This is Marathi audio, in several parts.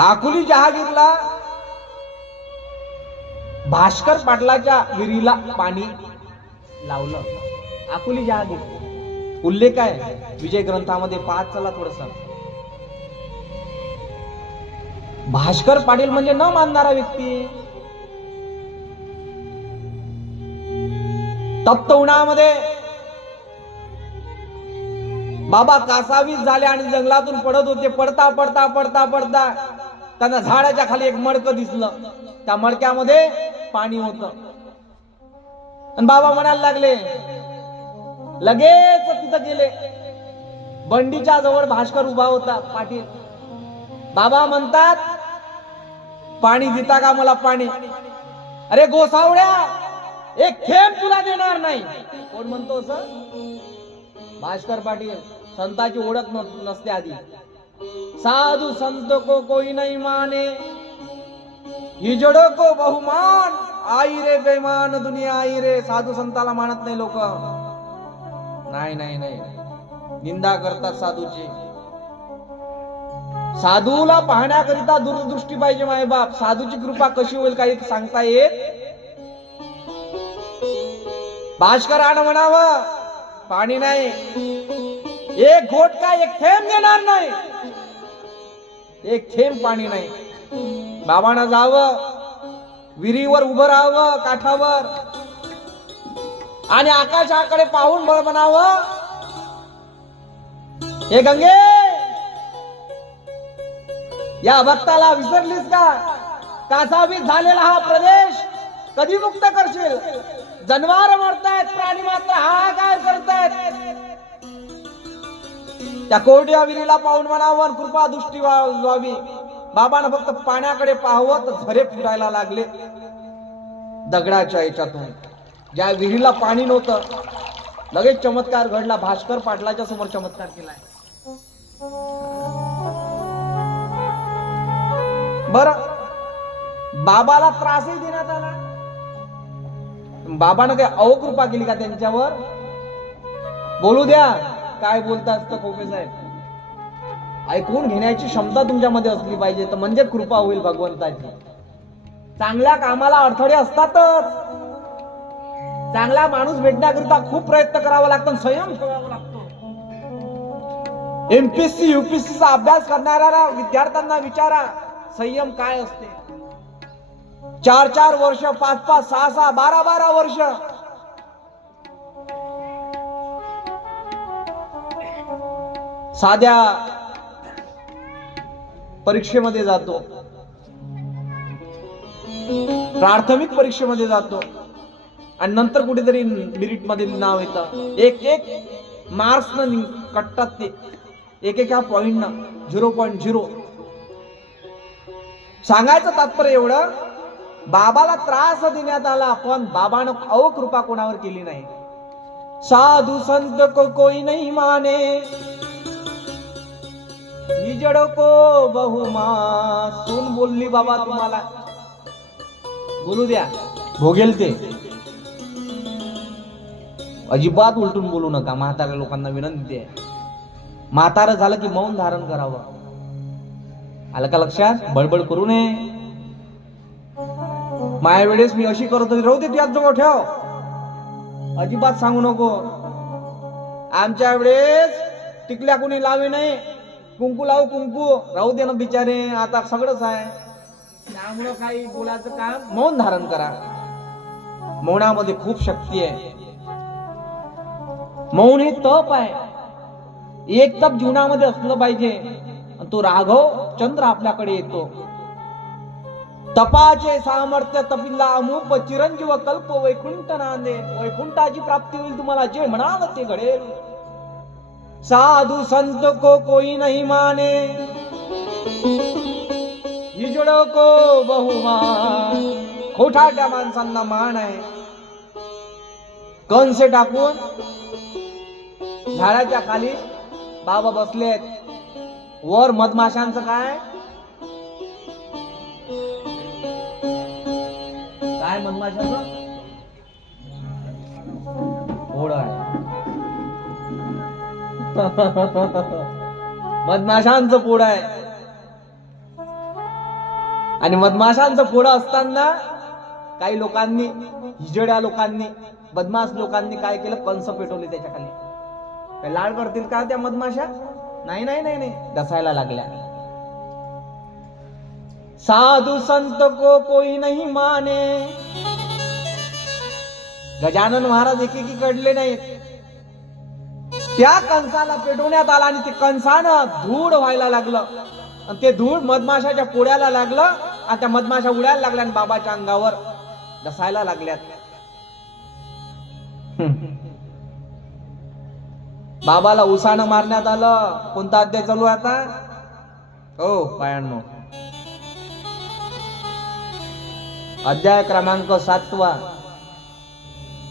आकुली जहागीरला भास्कर पाटलाच्या विहिरीला पाणी लावलं. आकुली जहागीर उल्लेख आहे विजय ग्रंथामध्ये, पाच चला थोडस. भास्कर पाटील म्हणजे न मानणारा व्यक्ती. तप्त उन्हामध्ये बाबा कासावीस झाले आणि जंगलातून पडत होते. पडता पडता पडता पडता त्यांना झाडाच्या खाली एक मडकं दिसलं. त्या मडक्यामध्ये पाणी होतं. आणि बाबा म्हणायला लागले, लगेच तिथं गेले. बंडीच्या जवळ भास्कर उभा होता पाटील. बाबा म्हणतात, पाणी देता का मला पाणी? अरे गोसावड्या, एक थेंब तुला देणार नाही. कोण म्हणतो असं? भास्कर पाटील. संताची ओळख नसते आधी. साधू संत को कोई नहीं माने, हिजड़ो को बहुमान, आई रे बेमान दुनिया आई रे. साधू संताला मानत नाही लोक. नाही नाही नाही, निंदा करतात साधूची. साधूला पाहण्याकरिता दूरदृष्टी पाहिजे मायबाप. साधूची कृपा कशी होईल काही सांगता येत. भास्करानं म्हणावं, पाणी नाही, एक घोट का एक थेंब देणार नाही. एक थेंब पाणी नाही. बाबांना जावं, विहिरीवर उभं राहावं काठावर आणि आकाशाकडे पाहून बळ म्हणावं, हे गंगे, या भक्ताला विसरलीस का? कासावीस झालेला हा प्रदेश कधी मुक्त करशील? जनावर मरतायत, प्राणी मात्र हाहाकार करतायत. त्या कोरड्या विहिरीला पाहून म्हणावं, कृपा दृष्टी व्हावी. बाबांना फक्त पाण्याकडे पाहावं तर झरे फुटायला लागले दगडाच्या याच्यातून. ज्या विहिरीला पाणी नव्हतं, लगेच चमत्कार घडला. भास्कर पाटलाच्या समोर चमत्कार केलाय. बर, बाबाला त्रासही देण्यात आला. बाबानं काय अवकृपा केली का त्यांच्यावर? बोलू द्या, काय बोलता असतं खोपे साहेब. ऐकून घेण्याची क्षमता तुमच्यामध्ये असली पाहिजे, तर म्हणजे कृपा होईल भगवंताची. चांगल्या कामाला अडथळे असतातच. चांगला माणूस भेटण्याकरिता खूप प्रयत्न करावा लागतो, संयम ठेवावा लागतो. एमपीएससी यूपीएससीचा अभ्यास करणाऱ्या विद्यार्थ्यांना विचारा, संयम काय असते. 4-4 वर्ष, 5-5, 6-6, 12-12 वर्ष साध्या परीक्षेमध्ये जातो, प्राथमिक परीक्षेमध्ये जातो आणि नंतर कुठेतरी मेरिट मध्ये नाव येतं. एक मार्क्स न कटतात ते, एक पॉइंट न 0.0. सांगायचं तात्पर्य एवढं, बाबाला त्रास देण्यात आला, पण बाबानं अवकृपा कोणावर केली नाही. साधू संत को कोई नहीं माने, हिजड़ को बहुमान. सून बोलली बाबा तुम्हाला, बोलू द्या, भोगेल ते. अजिबात उलटून बोलू नका. म्हाताऱ्या लोकांना विनंती आहे, म्हातारं झालं की मौन धारण करावं. आलं का लक्षात? बडबड करू नये. माया वेळेस मी अशी करत होती, राहू दे तुझ्याच जवळ ठेव, अजिबात सांगू नको. आमच्या वेळेस टिकल्या कोणी लावे नाही, कुंकू लावू कुंकू, राहू दे ना बिचारे, आता सगळंच आहे. त्यामुळं काही बोलायचं काम, मौन धारण करा. मौनामध्ये खूप शक्ती आहे. मौन हे तप आहे. एक तप जीवनामध्ये असलं पाहिजे. तो राघव चंद्र आपल्याकडे येतो. तपाचे सामर्थ्य तपिला अमूप चिरंजीव कल्प वैकुंठ नांदे. वैकुंठाची प्राप्ती होईल तुम्हाला, जे म्हणावं ते घडेल. साधू संत को कोई नहीं माने, हिजड़ों को बहुमान. खोटाट्या माणसांना मान आहे. कंसे टाकून झाडाच्या खाली बाबा बसलेत. वर मधमाशांचं काय काय मधमाशांचं ओढ आहे. मधमाशांचं पोड आहे. आणि मधमाशांचं पोळं असताना काही लोकांनी, हिजड्या लोकांनी, बदमाश लोकांनी काय केलं, कंस पेटवले त्याच्या खाली. काय लाड करतील का त्या मधमाशा? नाही नाही नाही नाही, डसायला लागल्या. साधू संत को कोई नहीं माने. गजानन महाराज एकेकी कडले नाहीत. त्या कंसाला पेटवण्यात आला आणि ते कंसानं धूळ व्हायला लागलं आणि ते धूळ मधमाशाच्या पोळ्याला लागलं आणि त्या मधमाशा उडायला लागल्या आणि बाबाच्या अंगावर डसायला लागल्यात. बाबाला उसानं मारण्यात आलं. कोणता अध्याय चालू आहे आता? हो पायांनो, अध्याय क्रमांक 7.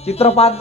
चित्रपात